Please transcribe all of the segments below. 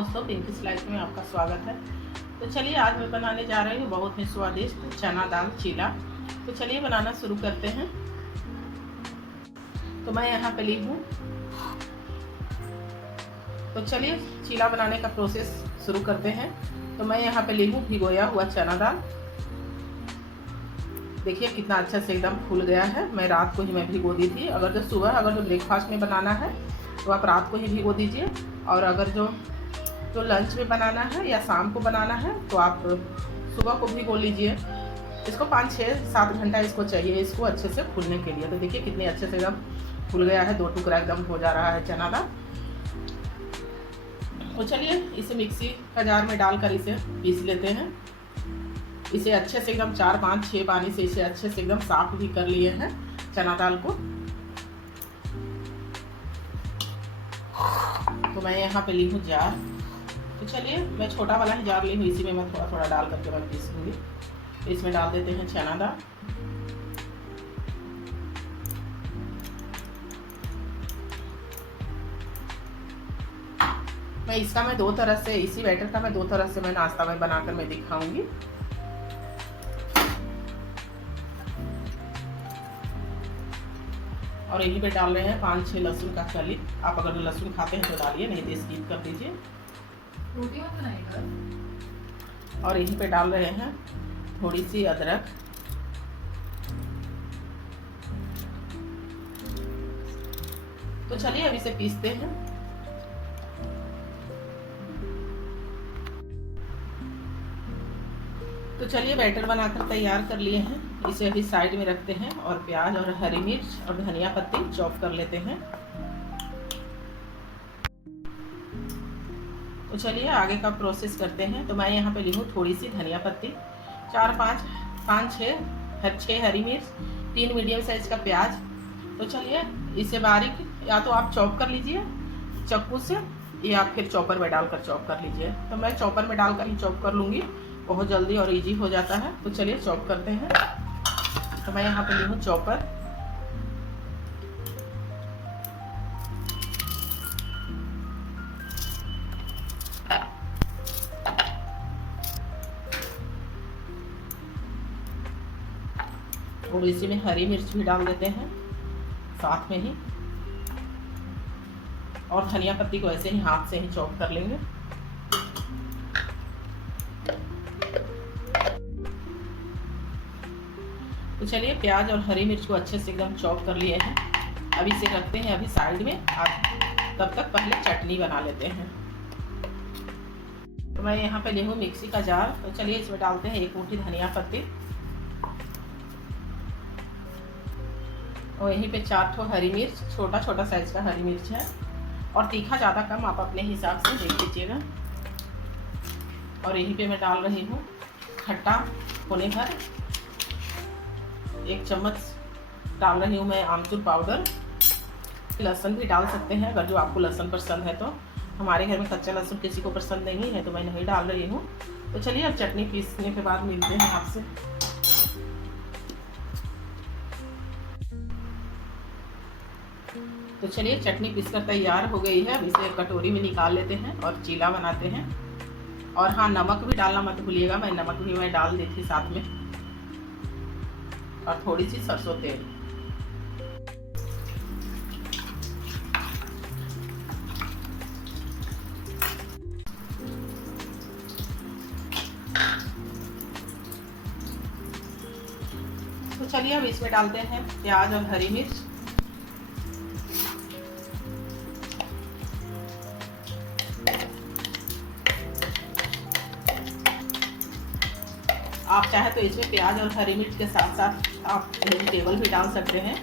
दोस्तों, pinkies life में आपका स्वागत है। तो चलिए आज मैं बनाने जा रही हूँ बहुत ही स्वादिष्ट चना दाल चीला। तो चलिए बनाना शुरू करते हैं। तो मैं यहाँ पे ली हूँ। तो चलिए चीला बनाने का प्रोसेस शुरू करते हैं। तो मैं यहाँ पे ली हूँ भिगोया हुआ चना दाल। देखिए कितना अच्छा से एकदम फूल गया है। मैं रात को ही मैं भिगो दी थी। अगर जो ब्रेकफास्ट में बनाना है तो आप रात को ही भिगो दीजिए, और अगर जो लंच में बनाना है या शाम को बनाना है तो आप सुबह को भिगो लीजिए। इसको 5-6-7 घंटा इसको चाहिए, इसको अच्छे से फूलने के लिए। तो देखिए कितने अच्छे से एकदम फूल गया है, 2 टुकड़ा एकदम हो जा रहा है चना दाल। तो चलिए इसे मिक्सी का जार में डालकर इसे पीस लेते हैं। इसे अच्छे से एकदम 4-5-6 पानी से इसे अच्छे से एकदम साफ भी कर लिए हैं चना दाल को। तो मैं यहाँ पे ली हूँ जार। तो चलिए मैं छोटा वाला ही जार ली हूँ, इसी में मैं थोड़ा थोड़ा डाल करके मैं पीस लूँगी। तो इसमें डाल देते हैं चना दाल। मैं 2 तरह से, इसी बैटर का मैं 2 तरह से मैं नाश्ता में बनाकर मैं दिखाऊंगी। और यहीं पे डाल रहे हैं 5-6 लहसुन का कली। आप अगर लहसुन खाते हैं तो डालिए, नहीं तो स्किप कर दीजिए। रोटी मत बनाइएगा। और यहीं पे डाल रहे हैं थोड़ी सी अदरक। तो चलिए अब इसे पीसते हैं। तो चलिए बैटर बनाकर तैयार कर लिए हैं। इसे अभी साइड में रखते हैं और प्याज और हरी मिर्च और धनिया पत्ती चॉप कर लेते हैं। तो चलिए आगे का प्रोसेस करते हैं। तो मैं यहाँ पे ली हूँ थोड़ी सी धनिया पत्ती, 4-5-6 हरी मिर्च, 3 मीडियम साइज का प्याज। तो चलिए इसे बारीक या तो आप चॉप कर लीजिए चाकू से, या फिर चॉपर में डालकर चॉप कर लीजिए। तो मैं चॉपर में डालकर ही चॉप कर लूँगी, बहुत जल्दी और इजी हो जाता है। तो चलिए चॉप करते हैं। तो मैं यहाँ पे ली हूँ चॉपर। और इसी में हरी मिर्च भी डाल देते हैं साथ में ही, और धनिया पत्ती को ऐसे ही हाथ से ही चॉप कर लेंगे। तो चलिए प्याज और हरी मिर्च को अच्छे से एकदम चॉप कर लिए हैं। अब इसे रखते हैं अभी साइड में। तब तक पहले चटनी बना लेते हैं। तो मैं यहाँ पे ले हूँ मिक्सी का जार। तो चलिए इसमें डालते हैं 1 मुट्ठी धनिया पत्ती, और यहीं पे 4 ठो हरी मिर्च, छोटा छोटा साइज का हरी मिर्च है। और तीखा ज़्यादा कम आप अपने हिसाब से देख लीजिएगा। और यहीं पे मैं डाल रही हूँ खट्टा होने भर 1 चम्मच डाल रही हूँ मैं आमचूर पाउडर। लहसुन भी डाल सकते हैं अगर जो आपको लहसुन पसंद है। तो हमारे घर में कच्चा लहसुन किसी को पसंद नहीं है, तो मैं नहीं डाल रही हूँ। तो चलिए अब चटनी पीसने के बाद मिलते हैं आपसे। तो चलिए चटनी पीसकर तैयार हो गई है। अब इसे कटोरी में निकाल लेते हैं और चीला बनाते हैं। और हाँ, नमक भी डालना मत भूलिएगा। नमक भी मैं डाल दी थी साथ में, और थोड़ी सी सरसों तेल। तो चलिए अब इसमें डालते हैं प्याज और हरी मिर्च। आप चाहे तो इसमें प्याज और हरी मिर्च के साथ साथ आप वेजिटेबल भी डाल सकते हैं,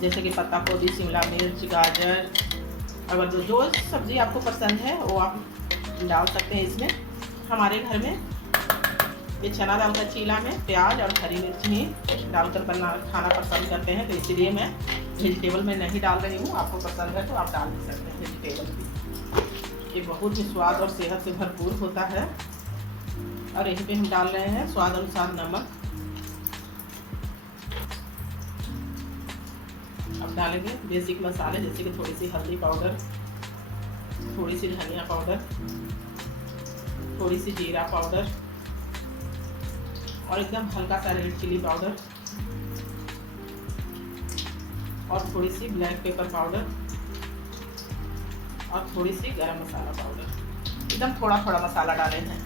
जैसे कि पत्ता गोभी, शिमला मिर्च, गाजर। अगर जो सब्ज़ी आपको पसंद है वो आप डाल सकते हैं इसमें। हमारे घर में ये चना दाल का चीला में प्याज और हरी मिर्च ही डालकर खाना पसंद करते हैं, तो इसीलिए मैं वेजिटेबल में नहीं डाल रही हूँ। आपको पसंद है तो आप डाल भी सकते हैं वेजिटेबल भी। ये बहुत ही स्वाद और सेहत से भरपूर होता है। और यहीं पे हम डाल रहे हैं स्वाद अनुसार नमक। अब डालेंगे बेसिक मसाले, जैसे कि थोड़ी सी हल्दी पाउडर, थोड़ी सी धनिया पाउडर, थोड़ी सी जीरा पाउडर और एकदम हल्का सा रेड चिली पाउडर और थोड़ी सी ब्लैक पेपर पाउडर और थोड़ी सी गरम मसाला पाउडर। एकदम थोड़ा थोड़ा मसाला डाले हैं।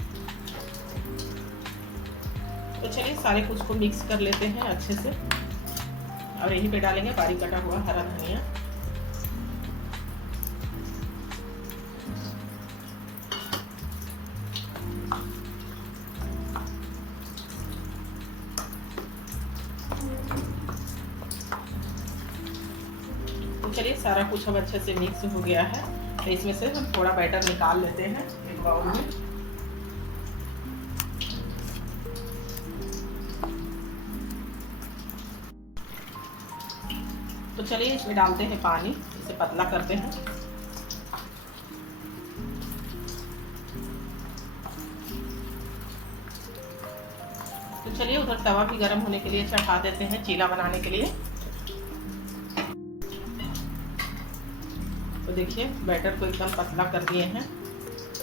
तो चलिए सारे कुछ को मिक्स कर लेते हैं अच्छे से। और यहीं पे डालेंगे बारीक कटा हुआ हरा धनिया। तो चलिए सारा कुछ अब अच्छे से मिक्स हो गया है। तो इसमें से हम थोड़ा बैटर निकाल लेते हैं एक बाउल में। तो चलिए इसमें डालते हैं पानी, इसे पतला करते हैं। तो चलिए उधर तवा भी गर्म होने के लिए चढ़ा देते हैं चीला बनाने के लिए। तो देखिए बैटर को एकदम पतला कर दिए हैं।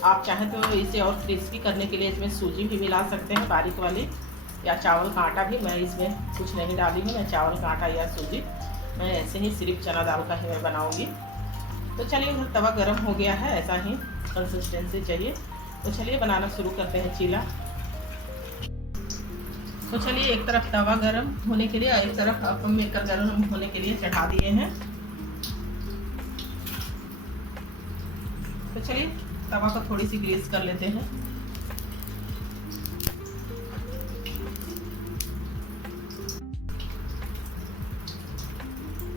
आप चाहें तो इसे और क्रिस्पी करने के लिए इसमें सूजी भी मिला सकते हैं बारीक वाली, या चावल का आटा भी। मैं इसमें कुछ नहीं डाली हूँ, मैं चावल का आटा या सूजी, मैं ऐसे ही सिर्फ चना दाल का ही मैं बनाऊँगी। तो चलिए उधर तवा गर्म हो गया है, ऐसा ही कंसिस्टेंसी चाहिए। तो चलिए बनाना शुरू करते हैं चीला। तो चलिए एक तरफ तवा गर्म होने के लिए, एक तरफ अप्पम मेकर गर्म होने के लिए चढ़ा दिए हैं। तो चलिए तवा को थोड़ी सी ग्रीस कर लेते हैं।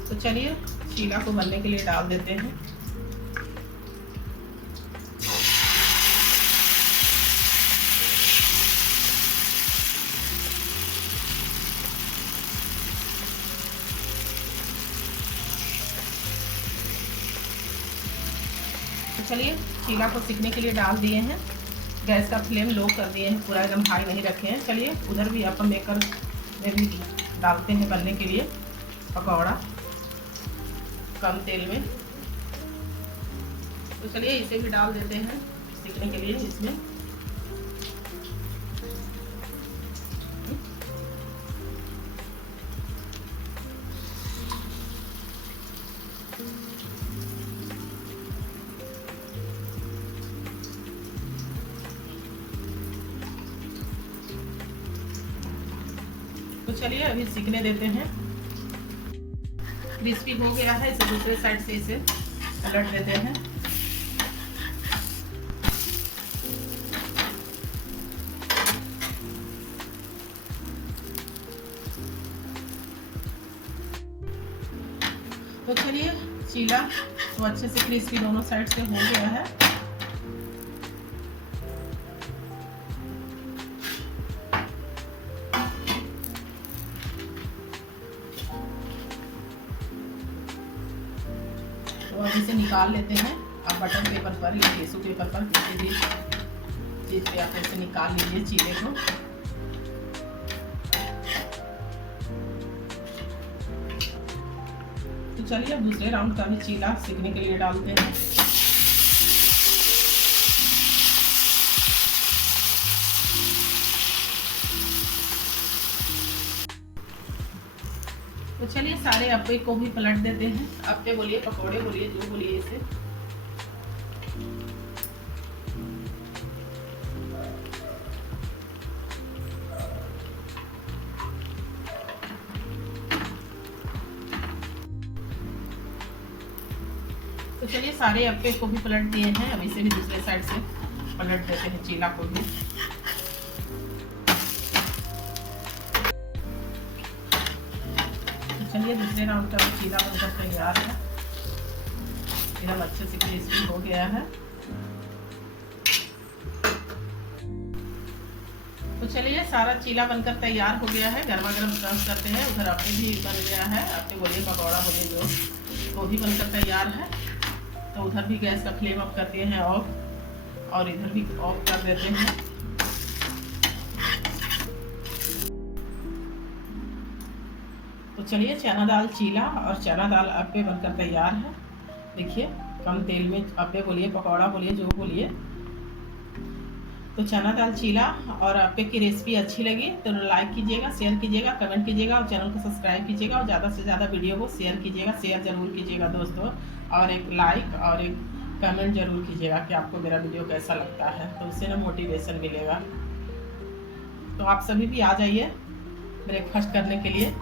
तो चलिए चीला को बनने के लिए डाल देते हैं। तो चलिए चीला को सीखने के लिए डाल दिए हैं। गैस का फ्लेम लो कर दिए हैं, पूरा एकदम हाई नहीं रखे हैं। चलिए उधर भी अप्पम मेकर में भी डालते हैं बनने के लिए पकौड़ा कम तेल में। तो चलिए इसे भी डाल देते हैं सीखने के लिए इसमें। तो चलिए अभी सीखने देते हैं। क्रिस्पी हो गया है, इसे दूसरे साइड से इसे पलट देते हैं। तो चलिए चीला तो अच्छे से क्रिस्पी दोनों साइड से हो गया है। तो अब इसे निकाल लेते हैं। आप बटर पेपर पर या टिश्यू पेपर पर किसी भी चीज़ पे आप इसे निकाल लीजिए चीले को। तो चलिए अब दूसरे राउंड का भी चीला सीखने के लिए डालते हैं। तो चलिए सारे अप्पे को भी पलट देते हैं। अप्पे बोलिए, पकौड़े बोलिए, जो बोलिए इसे। तो चलिए सारे अप्पे को भी पलट दिए हैं। अब इसे भी दूसरे साइड से पलट देते हैं चीला को भी। चलिए दूसरे राउंड का भी चीला बनकर तैयार है। एकदम अच्छे से क्रिस्पी हो गया है। तो चलिए सारा चीला बनकर तैयार हो गया है। गर्मा गर्म सर्व करते हैं। उधर अप्पे भी बन गया है। अप्पे बोलिए, पकौड़ा बोलिए, जो वो भी बनकर तैयार है। तो उधर भी गैस का फ्लेम ऑफ कर दिए हैं ऑफ, और इधर भी ऑफ कर देते हैं। तो चलिए चना दाल चीला और चना दाल अप्पे बनकर तैयार है। देखिए कम तेल में अप्पे बोलिए, पकौड़ा बोलिए, जो बोलिए। तो चना दाल चीला और अप्पे की रेसिपी अच्छी लगी तो लाइक कीजिएगा, शेयर कीजिएगा, कमेंट कीजिएगा और चैनल को सब्सक्राइब कीजिएगा और ज़्यादा से ज़्यादा वीडियो को शेयर कीजिएगा, शेयर ज़रूर कीजिएगा दोस्तों, और एक लाइक और एक कमेंट ज़रूर कीजिएगा कि आपको मेरा वीडियो कैसा लगता है, तो उससे ना मोटिवेशन मिलेगा। तो आप सभी भी आ जाइए ब्रेकफास्ट करने के लिए।